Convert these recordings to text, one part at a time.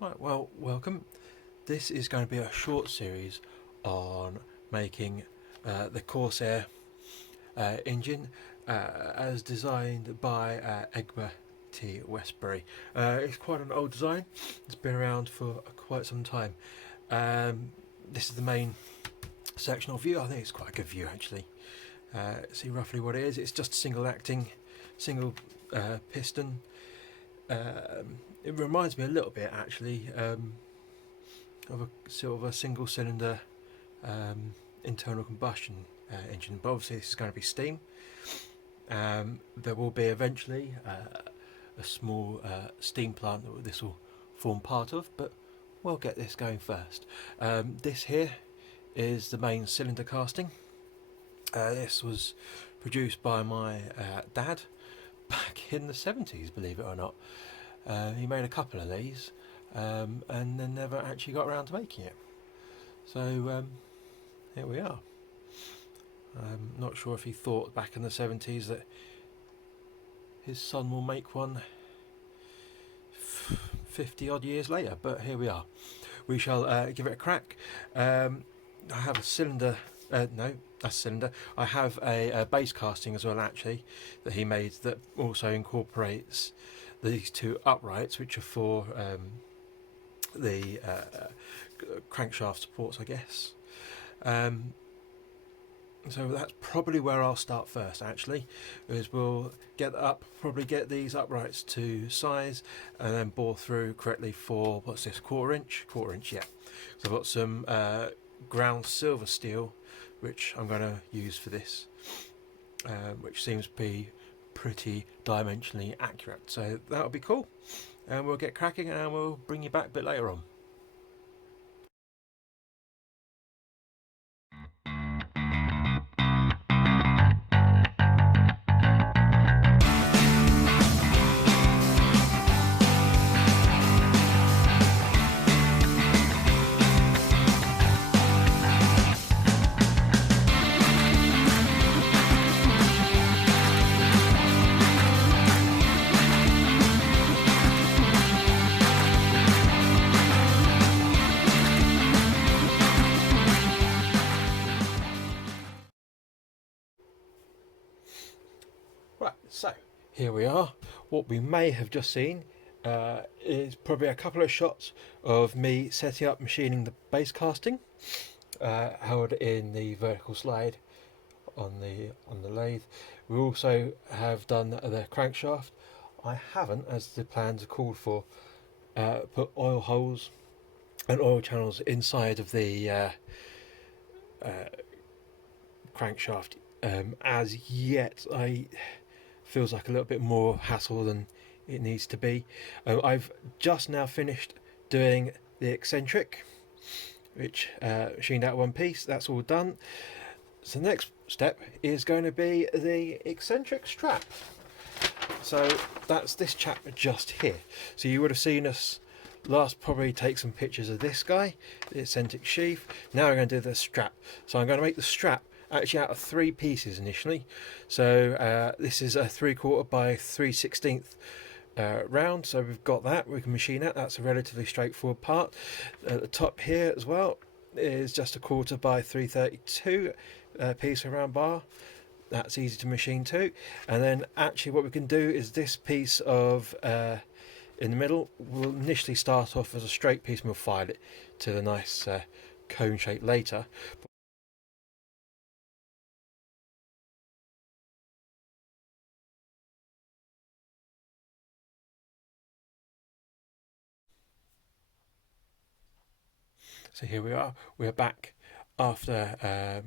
Right, well, welcome. This is going to be a short series on making the Corsair engine as designed by Edgar T Westbury. It's quite an old design, it's been around for quite some time. This is the main sectional view. I think it's quite a good view actually. See roughly what it is. It's just a single piston. It reminds me a little bit actually of a sort of a single cylinder internal combustion engine, but obviously this is going to be steam. There will be eventually a small steam plant that this will form part of, but we'll get this going first. This here is the main cylinder casting. This was produced by my dad back in the 70s, believe it or not. He made a couple of these and then never actually got around to making it. So here we are. I'm not sure if he thought back in the 70s that his son will make one 50 odd years later, but here we are. We shall give it a crack. I have a cylinder, no, a cylinder. I have a base casting as well actually that he made that also incorporates these two uprights, which are for the crankshaft supports, I guess. So that's probably where I'll start first actually, is we'll get up, probably get these uprights to size and then bore through correctly for, what's this, quarter inch, yeah. So I've got some ground silver steel which I'm going to use for this, which seems to be pretty dimensionally accurate, so that'll be cool, and we'll get cracking and we'll bring you back a bit later on. Right, so here we are. What we may have just seen is probably a couple of shots of me setting up machining the base casting, held in the vertical slide on the lathe. We also have done the crankshaft. I haven't, as the plans are called for, put oil holes and oil channels inside of the crankshaft as yet. I feels like a little bit more hassle than it needs to be. I've just now finished doing the eccentric, which machined out one piece. That's all done. So the next step is going to be the eccentric strap. So that's this chap just here. So you would have seen us last probably take some pictures of this guy, the eccentric sheath. Now we're going to do the strap. So I'm going to make the strap actually out of three pieces initially. So this is a 3/4 by 3/16 round, so we've got that, we can machine that. That's a relatively straightforward part. At the top here as well is just a 1/4 by 3/32 piece of round bar. That's easy to machine too. And then actually what we can do is this piece of in the middle will initially start off as a straight piece and we'll file it to the nice cone shape later. So here we are. We're back after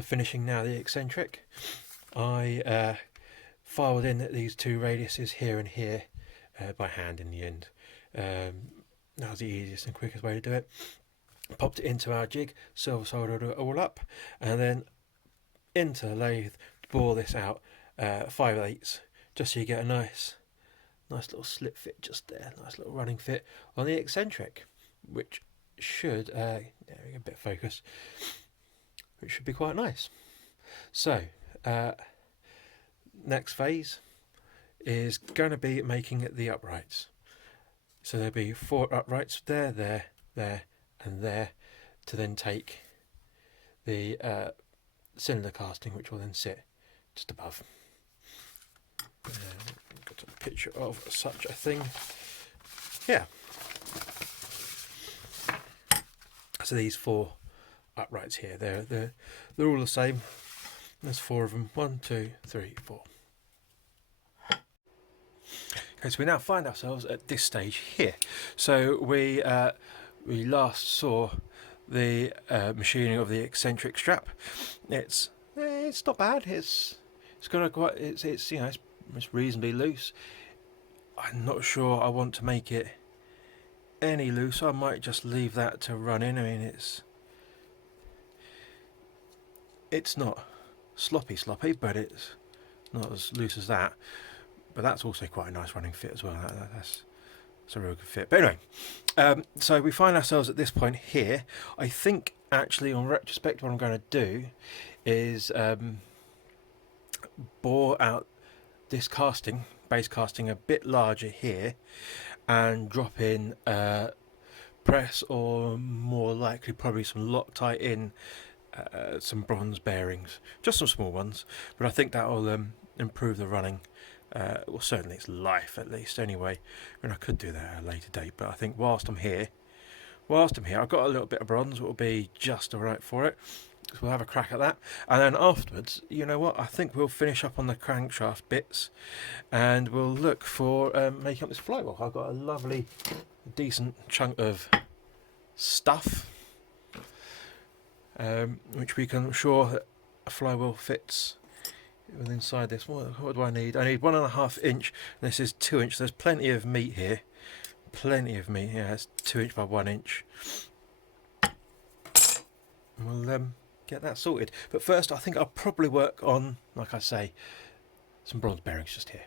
finishing now the eccentric. I filed in these two radiuses here and here by hand in the end. That was the easiest and quickest way to do it. Popped it into our jig, silver soldered it all up, and then into the lathe to bore this out 5/8, just so you get a nice little slip fit just there, nice little running fit on the eccentric, which should there we go, a bit of focus, which should be quite nice. So next phase is going to be making the uprights. So there'll be 4 uprights there, there, there, and there, to then take the cylinder casting, which will then sit just above. Got a picture of such a thing. Yeah. So these 4 uprights here, they're all the same. There's 4 of them. 1, 2, 3, 4. Okay, so we now find ourselves at this stage here. So we last saw the machining of the eccentric strap. It's not bad. It's reasonably loose. I'm not sure I want to make it any looser. I might just leave that to run in. I mean, it's not sloppy, but it's not as loose as that. But that's also quite a nice running fit as well. That's a real good fit. But anyway, so we find ourselves at this point here. I think actually, on retrospect, what I'm going to do is bore out this base casting a bit larger here, and drop in press, or more likely probably some Loctite in some bronze bearings, just some small ones, but I think that will improve the running. Well, certainly its life, at least. Anyway, I mean, I could do that at a later date, but I think whilst I'm here, I've got a little bit of bronze, will be just alright for it. So we'll have a crack at that, and then afterwards, you know what? I think we'll finish up on the crankshaft bits, and we'll look for making up this flywheel. I've got a lovely, decent chunk of stuff, which we can ensure that a flywheel fits with inside this. What do I need? I need 1.5 inch. This is 2 inch. There's plenty of meat here. Plenty of meat. Yeah, it's 2 inch by 1 inch. We'll get that sorted. But first, I think I'll probably work on, like I say, some bronze bearings just here.